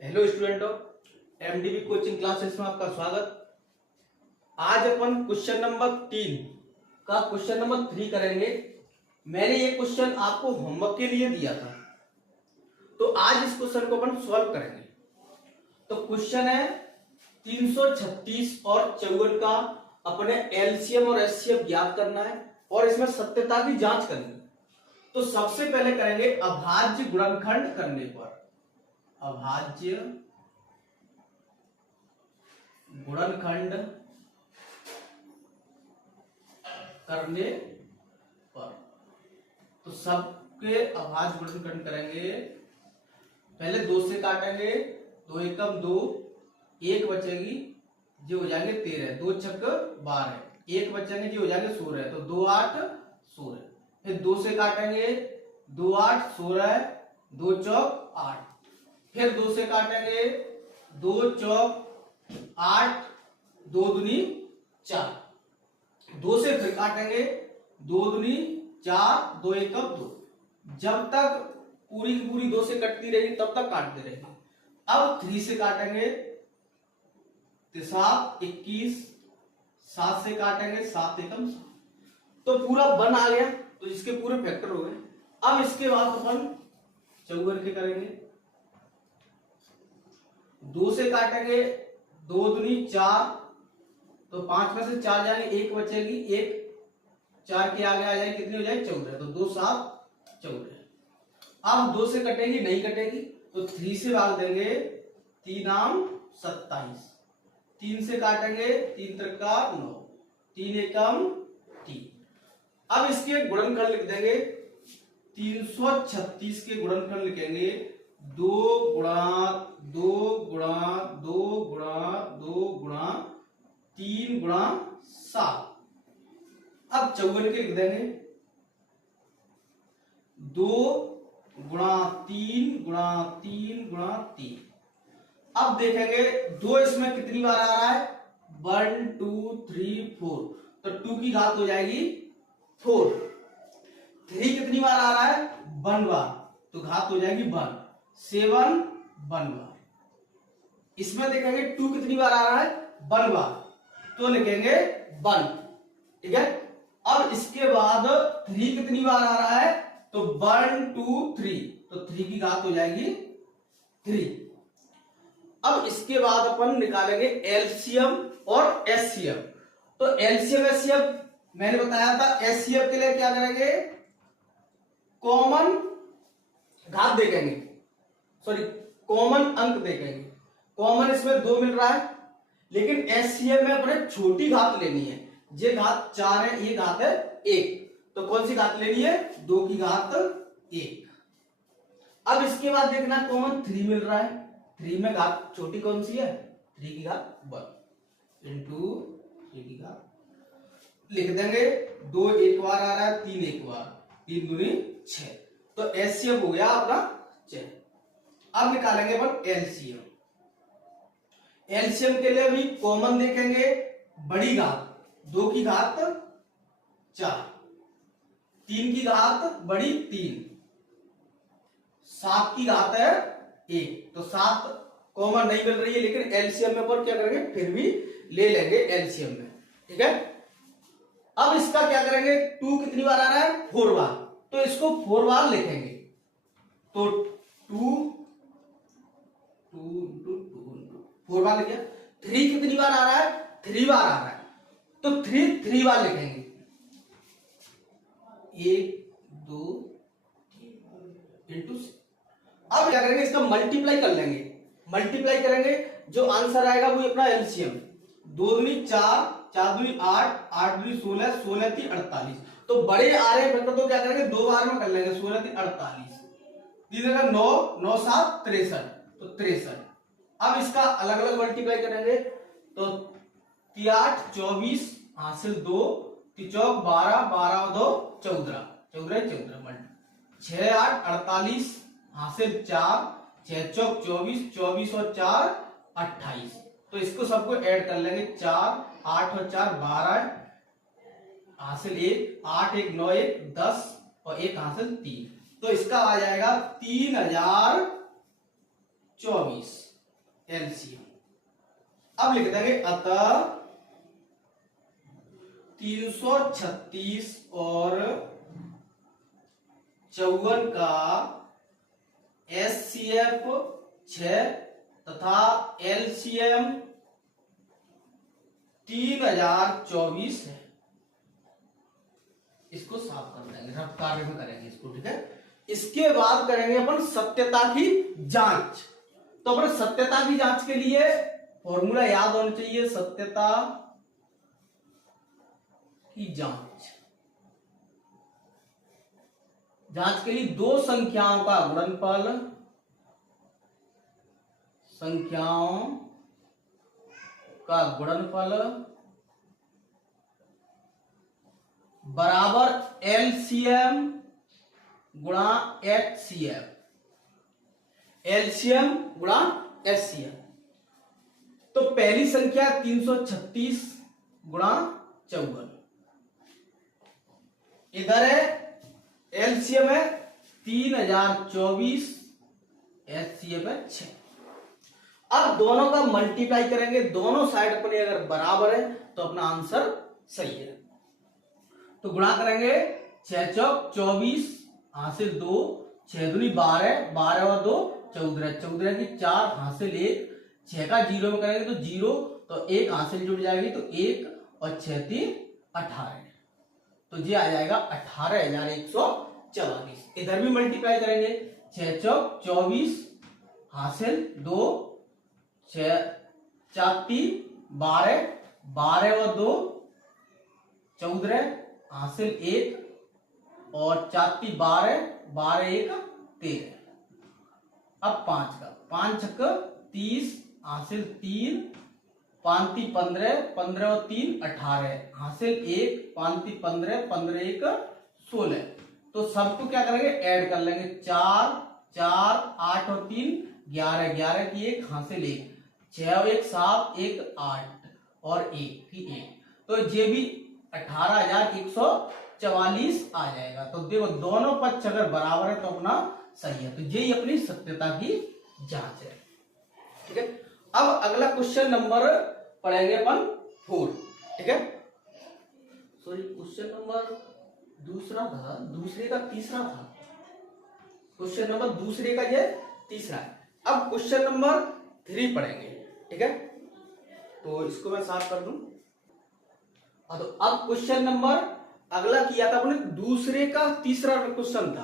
Hello स्टूडेंटों, IMDb coaching classes में आपका स्वागत। आज अपन क्वेश्चन नंबर 3 का क्वेश्चन नंबर 3 करेंगे। मैंने ये क्वेश्चन आपको होमवर्क के लिए दिया था, तो आज इस क्वेश्चन को अपन सॉल्व करेंगे। तो क्वेश्चन है 336 और 54 का अपने एलसीएम और एचसीएफ ज्ञात करना है और इसमें सत्यता की जांच करनी है। तो सबसे पहले करेंगे अभाज्य गुणनखंड करने पर। अभाज्य गुणनखंड करने पर तो सबके अभाज्य गुणनखंड करेंगे। पहले 2 से काटेंगे, 2 एकम 2, 1 बचेगी जो हो जाएंगे 13, 2 छक 12, 1 बचेंगे जो हो जाएंगे 16, तो 2 8 16। फिर 2 से काटेंगे, 2 8 16, 2 चौक 8। फिर 2 से काटेंगे, 2 चौक 8, 2 दूनी 4। 2 से फिर काटेंगे, 2 दूनी 4, 2 एकम 2। जब तक पूरी की पूरी 2 से कटती रहेगी तब तक काटते रहेगी। अब 3 से काटेंगे, 7 21, 7 से काटेंगे, 7 एकम 7। तो पूरा 1 आ गया, तो इसके पूरे फैक्टर हो गए। अब इसके बाद अपन 54 के करेंगे। 2 से काटेंगे, 2 दूनी 4, तो 5 में से 4 जाएंगे, 1 बचेगी, 1 4 के आगे आ जाएगी, कितनी हो जाएगी 14, तो 2 7 14। अब 2 से कटेगी, नहीं कटेगी, तो 3 से भाग देंगे, 3 आम 27। 3 से काटेंगे, 3 त्रिका 9, 3 एकम 3। अब इसके गुणनखंड लिख देंगे। 336 के गुणनखंड लिखेंगे 2 गुणा 2 गुणा 2 गुणा 2 गुणा 3 गुणा 7। अब 54 के लिख देंगे 2 गुणा 3 गुणा 3 गुणा 3। अब देखेंगे 2 इसमें कितनी बार आ रहा है, 1 2 3 4, तो 2 की घात हो जाएगी 4। 3 कितनी बार आ रहा है, 1 बार, तो घात हो जाएगी 1। 7 1 बार। इसमें देखेंगे 2 कितनी बार आ रहा है, 1 बार, तो लिखेंगे 1। ठीक है। अब इसके बाद 3 कितनी बार आ रहा है, तो 1 2 3, तो 3 की घात हो जाएगी 3। अब इसके बाद अपन निकालेंगे एलसीएम और एचसीएफ। तो एलसीएम एचसीएफ मैंने बताया था, एचसीएफ के लिए क्या करेंगे, कॉमन घात देखेंगे, सॉरी कॉमन अंक देखेंगे। कॉमन इसमें 2 मिल रहा है, लेकिन एचसीएफ में अपने छोटी घात लेनी है। ये घात 4 है, ये घात है 1, तो कौन सी घात लेनी है, 2 की घात 1। अब इसके बाद देखना कॉमन 3 मिल रहा है। 3 में घात छोटी कौन सी है, 3 की घात 1 इंटू 3 की घात लिख देंगे। 2 एक बार आ रहा है, 3 एक बार, 3 दूनी 6, तो एचसीएफ हो गया अपना 6। अब निकालेंगे अपन एलसीएम। एलसीएम के लिए भी कॉमन देखेंगे, बड़ी घात 2 की घात 4, 3 की घात बड़ी 3, 7 की घात है 1, तो 7 कॉमन नहीं मिल रही है, लेकिन एलसीएम में पर क्या करेंगे, फिर भी ले लेंगे एलसीएम में। ठीक है। अब इसका क्या करेंगे, 2 कितनी बार आ रहा है, 4 बार, तो इसको 4 बार लिखेंगे। तो 2 2 4 बार लिख दिया। 3 कितनी बार आ रहा है, 3 बार आ रहा है, तो 3 बार लिखेंगे। 1 2 3 इंटू। अब क्या करेंगे, इसका मल्टीप्लाई कर लेंगे। मल्टीप्लाई करेंगे, जो आंसर आएगा वो अपना एलसीएम। 2 दूनी 4, 4 दूनी 8, 8 दूनी 16, 16 3 48। तो बड़े आ रहे हैं तो क्या करेंगे, 2 बार में कर लेंगे, 16 3 48, 9 9 7 63, तो 63। अब इसका अलग अलग मल्टीप्लाई करेंगे, तो 3 8 24 हासिल 2, 3 चौक 12, 12 2 14, 14 14 6 8 48 हासिल 4, 6 चौक 24, 24 और 4 28। तो इसको सबको ऐड कर लेंगे, 4 8 और 4 12 हासिल 1, 8 1 9 1 10 और 1 हासिल 3। तो इसका आ जाएगा 3024। एलसीएम। अब लिख देंगे अतः 336 और 54 का एचसीएफ 6 तथा एलसीएम 3024 है। इसको साफ कर देंगे, रफ कार्य में करेंगे इसको, ठीक है। इसके बाद करेंगे अपन सत्यता की जांच। तो अपन सत्यता की जांच के लिए फॉर्मूला याद होना चाहिए, सत्यता की जांच। जांच के लिए दो संख्याओं का गुणनफल, संख्याओं का गुणनफल बराबर एलसीएम गुणा एचसीएफ, एलसीएम गुणा एचसीएफ। तो पहली संख्या 336 गुणा 54, इधर है एलसीएम है 3024, एचसीएफ है 6। अब दोनों का मल्टीप्लाई करेंगे, दोनों साइड अपने अगर बराबर है तो अपना आंसर सही है। तो गुणा करेंगे 6 चौक 24, हासिल 2, 6 दूनी 12, 12 और 2 14, 14 की 4 हासिल 1, 6 का 0 में करेंगे तो 0, तो 1 हासिल जुड़ जाएगी तो 1 और 6 3 18, तो ये आ जाएगा 18,144। इधर भी मल्टीप्लाई करेंगे, 6 चौक 24, हासिल 2, 6 4 3 12, 12 और 2 14, हासिल 1 और 4 3 12, 12 1 13। अब 5 का 5 छक्का 30, हासिल 3, 5 3 15, 15 और 3 18, हासिल 1, 5 3 15, 15 1 16। तो सबको क्या करेंगे, ऐड कर लेंगे, 4 4 8 और 3 11, 11 की 1 हासिल 1, 6 और 1 7, 1 8 और 1 की 1, तो ये भी 18,144 आ जाएगा। तो देखो दोनों पक्ष अगर बराबर है तो अपना सही है। तो यही अपनी सत्यता की जांच है, ठीक है। अब अगला क्वेश्चन नंबर पढ़ेंगे अपन 4, ठीक है। सॉरी, क्वेश्चन नंबर दूसरा था, दूसरे का तीसरा था, क्वेश्चन नंबर दूसरे का ये तीसरा है। अब क्वेश्चन नंबर 3 पढ़ेंगे, ठीक है। तो इसको मैं साफ कर दूं। तो अब क्वेश्चन नंबर अगला किया था अपने दूसरे का तीसरा क्वेश्चन था,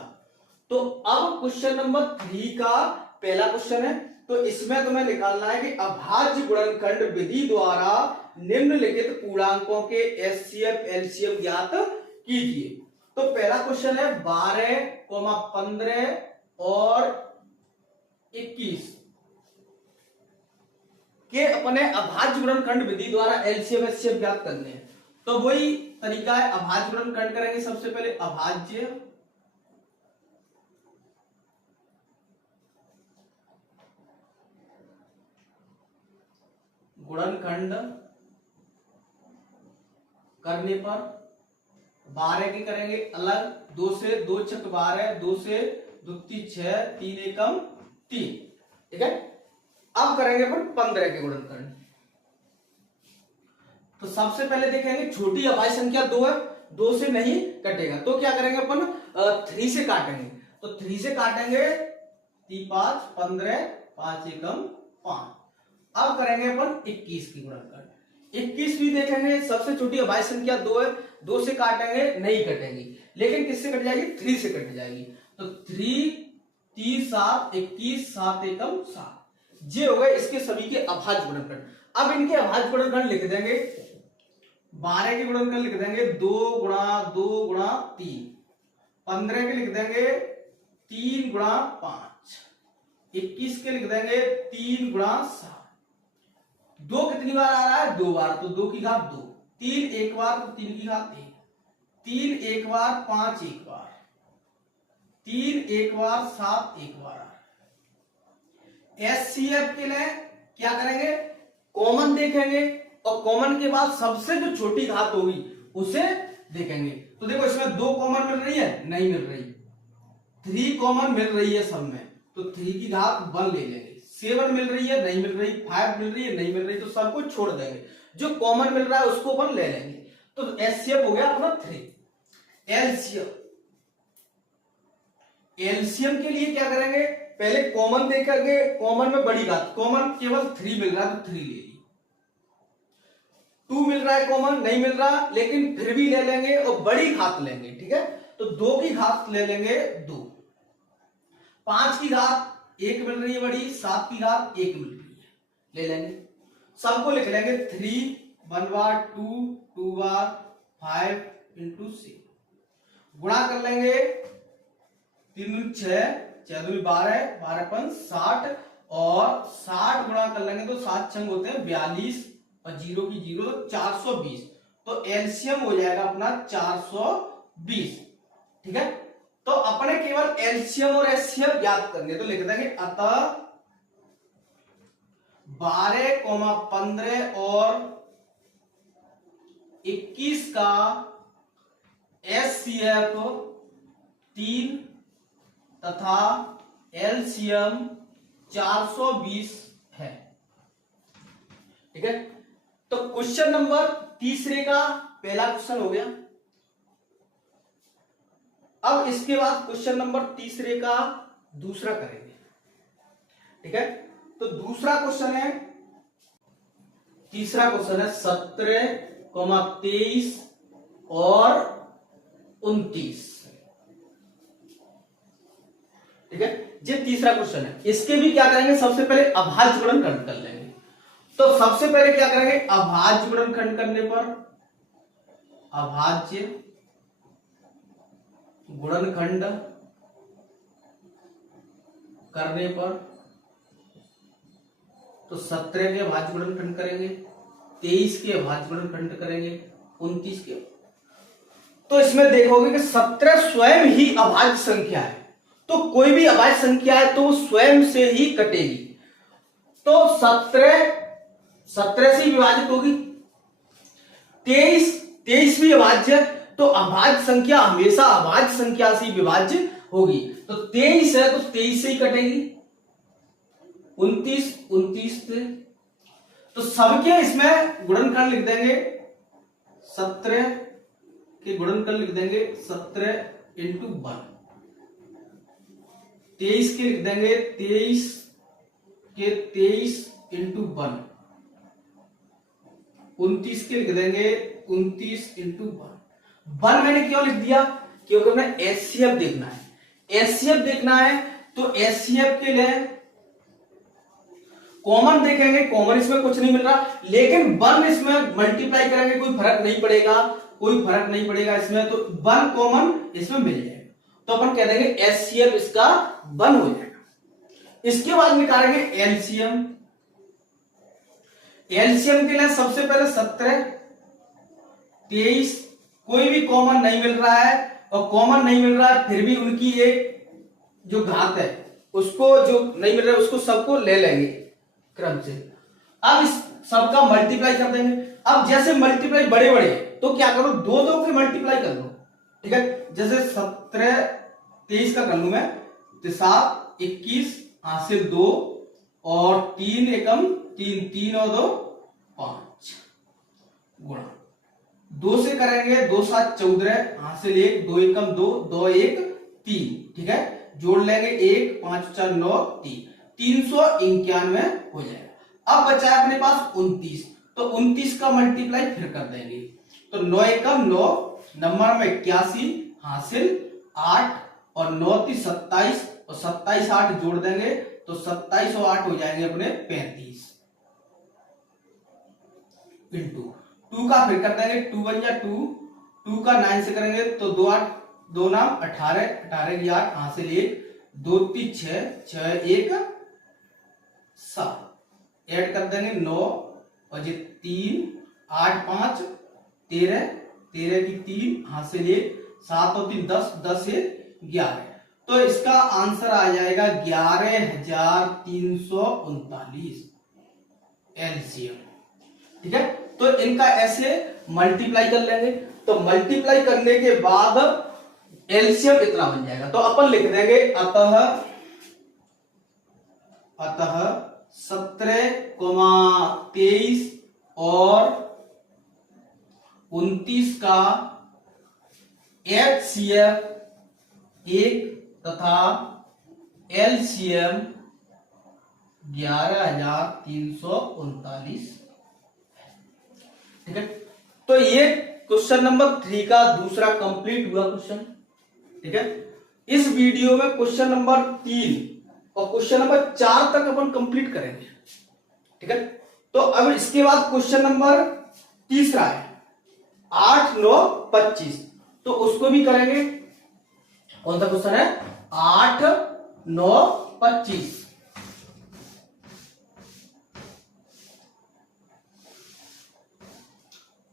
तो अब क्वेश्चन नंबर 3 का पहला क्वेश्चन है। तो इसमें तुम्हें निकालना है कि अभाज्य गुणनखंड विधि द्वारा निम्नलिखित पूर्णांकों के एचसीएफ एलसीएम ज्ञात कीजिए। तो पहला क्वेश्चन है 12, 15 और 21 के अपने अभाज्य गुणनखंड विधि द्वारा एलसीएम एचसीएफ ज्ञात करने हैं। तो वही तरीका है, अभाज्य गुणनखंड करेंगे सबसे पहले, अभाज्य गुणनखंड करने पर 12 की करेंगे अलग, 2 से 2 छक 12, 2 से 2 6, 3 एकम 3, ठीक है। अब करेंगे अपन 15 के गुणनखंड। तो सबसे पहले देखेंगे छोटी अभाज्य संख्या 2 है, 2 से नहीं कटेगा, तो क्या करेंगे अपन 3 से काटेंगे। तो 3 से काटेंगे 3 5 15, 5 एकम 5। अब करेंगे अपन 21 की गुणनखंड। 21 भी देखेंगे, सबसे छोटी अभाज्य संख्या 2 है, 2 से काटेंगे नहीं कटेगी, लेकिन किससे कट जाएगी, 3 से कट जाएगी। तो 3 3 7 21, 7 एकम 7, ये हो गए इसके सभी के अभाज्य गुणनखंड। अब इनके अभाज्य गुणनखंड लिख देंगे, 12 के गुणनखंड लिख देंगे 2 गुणा 2 गुणा 3, 15 के लिख देंगे 3 गुणा 5, 21 के लिख देंगे 3 गुणा 7। 2 कितनी बार आ रहा है, 2 बार, तो 2 की घात 2, 3 एक बार तो 3 की घात 1, 3 एक बार, 5 एक बार, 3 एक बार, 7 एक बार। एचसीएफ के लिए क्या करेंगे, कॉमन देखेंगे और कॉमन के बाद सबसे जो छोटी घात होगी उसे देखेंगे। तो देखो इसमें 2 कॉमन मिल रही है, नहीं मिल रही, 3 कॉमन मिल रही है सब में, तो 3 की घात 1 ले लेंगे, 6 7 मिल रही है, नहीं मिल रही, 5 मिल रही है, नहीं मिल रही, तो सबको छोड़ देंगे, जो कॉमन मिल रहा है उसको अपन ले लेंगे। तो एचसीएफ हो गया अपना 3। एलसीएम, एलसीएम के लिए क्या करेंगे, पहले कॉमन देखेंगे, कॉमन में बड़ी घात, कॉमन केवल 3 मिल रहा है तो 3 ले ली, 2 मिल रहा है कॉमन, नहीं मिल रहा लेकिन फिर भी ले लेंगे और बड़ी घात लेंगे, ठीक है। तो 2 की घात ले लेंगे 2, 5 की घात 1 मिल रही है बड़ी, 7 की घात 1 मिल रही है, ले लेंगे, सबको लिख लेंगे 3 1 बार 2 2 बार 5 इंटू 6, गुणा कर लेंगे 3 दूनी 6 6 दूनी 12 12 पंच 60 और 60 गुणा कर लेंगे तो 7 छंग होते हैं 42 और 0 की 0 तो 420, तो एलसीएम हो जाएगा अपना 420, ठीक है। तो अपने केवल एलसीएम और एचसीएफ ज्ञात करने, तो लिख देंगे अतः 12, 15 और 21 का एचसीएफ 3 तथा एलसीएम 420 है, ठीक है। तो क्वेश्चन नंबर तीसरे का पहला क्वेश्चन हो गया। अब इसके बाद क्वेश्चन नंबर तीसरे का दूसरा करेंगे, ठीक है। तो दूसरा क्वेश्चन है, तीसरा क्वेश्चन है 17, 23 और 29, ठीक है। ये तीसरा क्वेश्चन है, इसके भी क्या करेंगे, सबसे पहले अभाज्य गुणनखंड कर लेंगे। तो सबसे पहले क्या करेंगे, अभाज्य गुणनखंड करने पर, अभाज्य गुणनखंड करने पर तो 17 के अभाज्य गुणनखंड करेंगे, 23 के अभाज्य गुणनखंड करेंगे, 29 के। तो इसमें देखोगे कि 17 स्वयं ही अभाज्य संख्या है, तो कोई भी अभाज्य संख्या है तो वो स्वयं से ही कटेगी, तो 17 से विभाजित होगी, 23 भी अभाज्य, तो अभाज्य संख्या हमेशा अभाज्य संख्या से विभाज्य होगी, तो 23 है तो 23 से ही कटेगी, 29 से, तो सबके इसमें गुणनखंड लिख देंगे, 17 के गुणनखंड लिख देंगे 17 इंटू 1, 23 के लिख देंगे 23 के 23 इंटू 1, 29 के लिख देंगे 29 इंटू 1 मैंने क्यों लिख दिया, क्योंकि हमें एचसीएफ देखना है, एचसीएफ देखना है, तो एचसीएफ के लिए कॉमन देखेंगे, कॉमन इसमें कुछ नहीं मिल रहा, लेकिन 1 इसमें मल्टीप्लाई करेंगे कोई फर्क नहीं पड़ेगा, कोई फर्क नहीं पड़ेगा इसमें, तो 1 कॉमन इसमें मिल जाएगा, तो अपन कह देंगे एचसीएफ इसका 1 हो जाएगा। इसके बाद निकालेंगे एलसीएम, एलसीएम के लिए सबसे पहले 17, 23, कोई भी कॉमन नहीं मिल रहा है, और कॉमन नहीं मिल रहा है फिर भी उनकी एक जो घात है उसको, जो नहीं मिल रहा है उसको सबको ले लेंगे क्रम से। अब इस सबका मल्टीप्लाई कर देंगे, अब जैसे मल्टीप्लाई बड़े बड़े तो क्या करो, 2 के मल्टीप्लाई कर लो, ठीक है। जैसे 17 23 का कर लू मैं, तो 7 21 हासिल 2 और 3 एकम 3 3 और 2 5 गुणा 2 से करेंगे, 2 7 14 हासिल 1 2 एकम 2 2 1 3, ठीक है। जोड़ लेंगे 1 5 4 9 3 391 हो जाएगा। अब बचा है अपने पास 29, तो 29 का मल्टीप्लाई फिर कर देंगे, तो 9 एकम 9 नंबर में 81 हासिल 8 और 9 3 27 और 27 8 जोड़ देंगे तो 27 और 8 हो जाएंगे अपने 35 इंटू 2 का फिर कर देंगे, 2 बन जा 2 का 9 से करेंगे तो 2 8 2 नाम 18 18 की 8 हासिल 1 2 3 6 6 1 7 ऐड कर देंगे 9 और ये 3 8 5 13 13 की 3 हासिल 1 7 और 3 10 10 से 11, तो इसका आंसर आ जाएगा 11,339 एलसीएम, ठीक है। तो इनका ऐसे मल्टीप्लाई कर लेंगे, तो मल्टीप्लाई करने के बाद एलसीएम इतना बन जाएगा, तो अपन लिख देंगे अतः HCF 1 तथा LCM 11,339। ठीक है, तो ये क्वेश्चन नंबर 3 का दूसरा कंप्लीट हुआ क्वेश्चन। ठीक है, इस वीडियो में क्वेश्चन नंबर 3 और क्वेश्चन नंबर 4 तक अपन कंप्लीट करेंगे। ठीक है, तो अब इसके बाद क्वेश्चन नंबर तीसरा है 8, 9, 25, तो उसको भी करेंगे। कौन सा क्वेश्चन है? 8, 9, 25।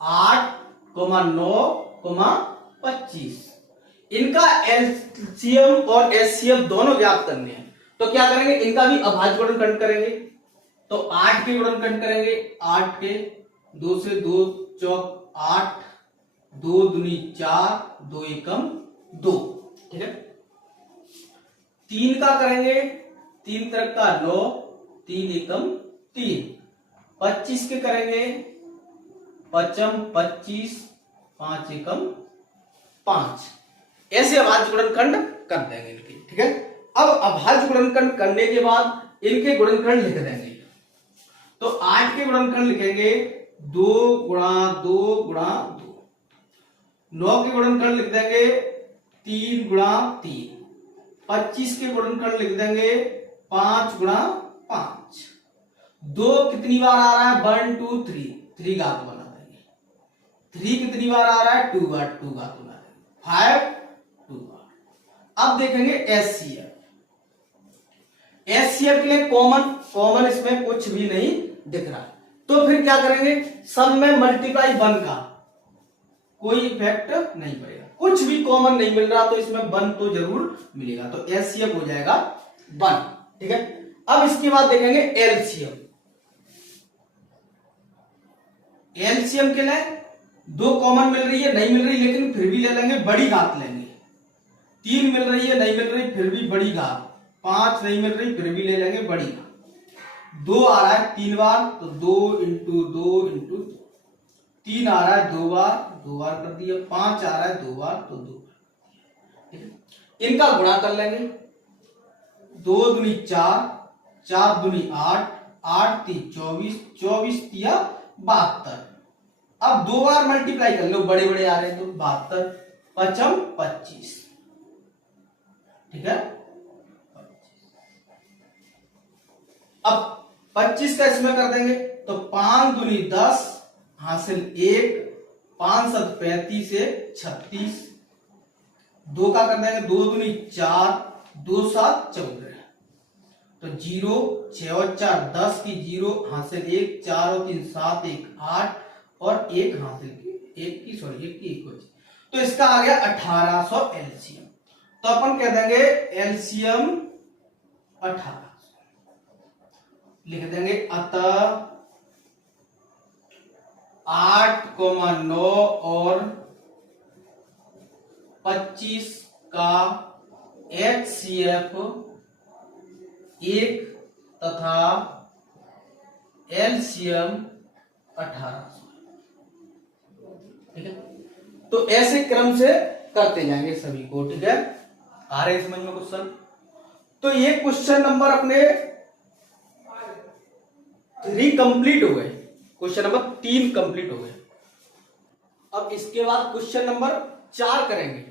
8, 9, 25 इनका एलसीएम और एचसीएफ दोनों ज्ञात करने हैं। तो क्या करेंगे, इनका भी अभाज्य गुणनखंड करेंगे। तो 8 के गुणनखंड करेंगे, 8 के 2 से 2 चौक 8, 2 दूनी 4, 2 एकम 2। ठीक है, 3 का करेंगे, 3 तरफ का 9, 3 एकम 3। 25 के करेंगे, 5 25, 5 एकम 5। ऐसे अभाज्य गुणनखंड कर देंगे इनके। ठीक है, अब अभाज्य गुणनखंड करने के बाद इनके गुणनखंड लिख देंगे। तो 8 के गुणनखंड लिखेंगे 2 गुणा 2 गुणा 2। 9 के गुणनखंड लिख देंगे 3 गुणा 3। 25 के गुणनखंड लिख देंगे 5 गुणा 5। 2 कितनी बार आ रहा है? 1 2 3, 3 घात बना देंगे। 3 कितनी बार आ रहा है? 2 बार, 2 घात बना देंगे। 5 2 बार। अब देखेंगे एचसीएफ। एचसीएफ के लिए कॉमन इसमें कुछ भी नहीं दिख रहा है, तो फिर क्या करेंगे, सब में मल्टीप्लाई 1 का कोई इफेक्ट नहीं पड़ेगा। कुछ भी कॉमन नहीं मिल रहा तो इसमें 1 तो जरूर मिलेगा, तो एचसीएफ हो जाएगा 1। ठीक है, अब इसके बाद देखेंगे एलसीएम। एलसीएम के लिए 2 कॉमन मिल रही है, नहीं मिल रही, लेकिन फिर भी ले लेंगे, बड़ी घात लेंगे। 3 मिल रही है, नहीं मिल रही, फिर भी बड़ी घात। 5 नहीं मिल रही, फिर भी ले लेंगे बड़ी घात। 2 आ रहा है 3 बार, तो 2 इंटू 2 इंटू 2। 3 आ रहा है 2 बार, 2 बार कर दिया। 5 आ रहा है 2 बार, तो 2 बार। ठीक है, इनका गुणा कर लेंगे। 2 दूनी 4, 4 दूनी 8, 8 3 24, 24 तिया 72। अब 2 बार मल्टीप्लाई कर लो, बड़े बड़े आ रहे हैं तो 72, 5 25। ठीक है, अब 25 का इसमें कर देंगे, तो 5 दूनी 10, हासिल 1, 5 7 35 से 36। 2 का कर देंगे, 2 दूनी 4, 2 7 14, तो 0, 6 और 4 10 की 0, हासिल 1, 4 और 3 7 1 8 और 1 हासिल की 1 की 1 बची। तो इसका आ गया 1800 एलसीएम। तो अपन कह देंगे एलसीएम 1800 लिख देंगे। अतः 8, 9 और 25 का एचसीएफ 1 तथा एलसीएम 1800। ठीक है, तो ऐसे क्रम से करते जाएंगे सभी को। ठीक है, आ रहे समझ में क्वेश्चन? तो ये क्वेश्चन नंबर अपने 3 कंप्लीट हो गए, क्वेश्चन नंबर 3 कंप्लीट हो गए। अब इसके बाद क्वेश्चन नंबर 4 करेंगे।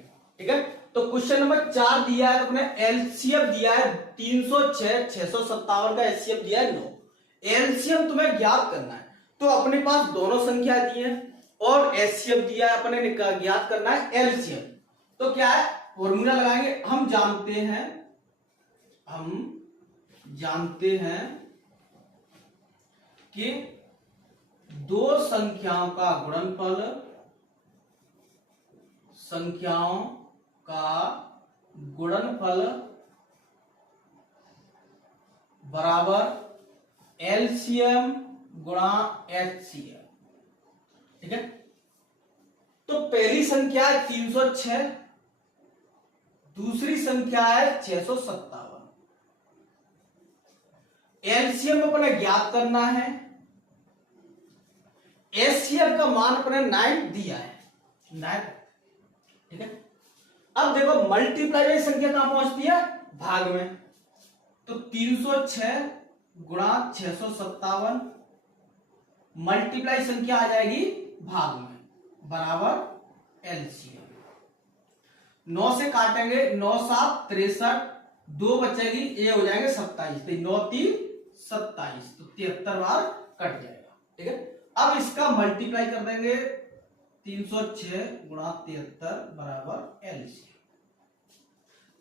ठीक है, तो क्वेश्चन नंबर 4 दिया है, अपने एलसीएम दिया है 306, 657 का एचसीएफ दिया है 9। एलसीएम तुम्हें ज्ञात करना है, तो अपने पास दोनों संख्या दी है और एचसीएफ दिया है, अपने ज्ञात करना है एलसीएम। तो क्या है, फॉर्मूला लगाएंगे। हम जानते हैं कि 2 संख्याओं का गुणनफल बराबर एलसीएम गुणा एचसीएफ। ठीक है, तो पहली संख्या है 306, दूसरी संख्या है 657। एलसीएम अपने ज्ञात करना है, एचसीएफ का मान अपने 9 दिया है 9। ठीक है, अब देखो मल्टीप्लाई वाली संख्या कहां पहुंचती है, भाग में। तो 306 गुणा 657 मल्टीप्लाई संख्या आ जाएगी भाग में, बराबर एलसीएम। 9 से काटेंगे, 9 7 63, 2 बचेगी, ये हो जाएंगे 27, तो 9 3 27, तो 73 बार कट जाएगा। ठीक है, अब इसका मल्टीप्लाई कर देंगे, 306 गुणा 73 बराबर एलसीएम।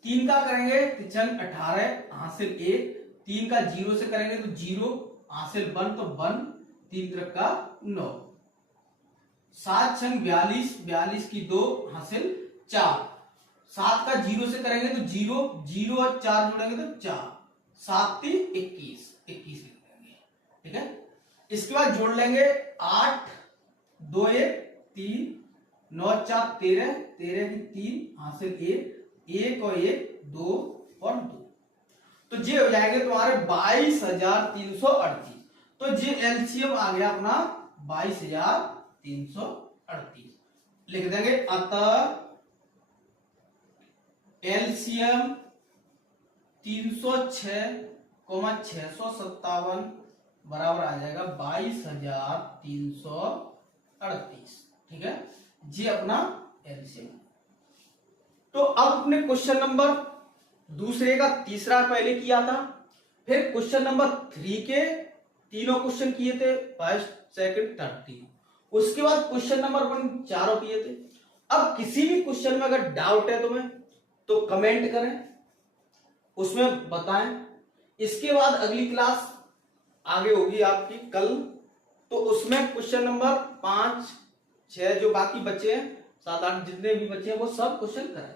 3 का करेंगे 3 18, हासिल 1, 3 का 0 से करेंगे तो 0, हासिल 1 तो 1, 3 का 9, 7 छंग 42, 42 की 2, हासिल 4, 7 का 0 से करेंगे तो 0, 0 और 4 जोड़ेंगे तो 4, 7 3 21, 21 लिख देंगे। ठीक है, इसके बाद जोड़ लेंगे 8 2 1 3, 9 4 13, 13 की 3, हासिल 1, 1 और 1 2 और 2, तो ये हो जाएंगे तुम्हारे 22,338। तो ये एलसीएम आ गया अपना 22,338, लिख देंगे। अतः एलसीएम 306, 657 बराबर आ जाएगा 22,338। ठीक है, ये अपना एलसीएम। तो अब अपने क्वेश्चन नंबर दूसरे का तीसरा पहले किया था, फिर क्वेश्चन नंबर 3 के तीनों क्वेश्चन किए थे, फर्स्ट सेकंड थर्ड तीन, उसके बाद क्वेश्चन नंबर 1 चारों किए थे। अब किसी भी क्वेश्चन में अगर डाउट है तुम्हें तो कमेंट करें, उसमें बताएं। इसके बाद अगली क्लास आगे होगी आपकी कल, तो उसमें क्वेश्चन नंबर 5 6 जो बाकी बचे हैं, 7 8 जितने भी बचे हैं वो सब क्वेश्चन करें।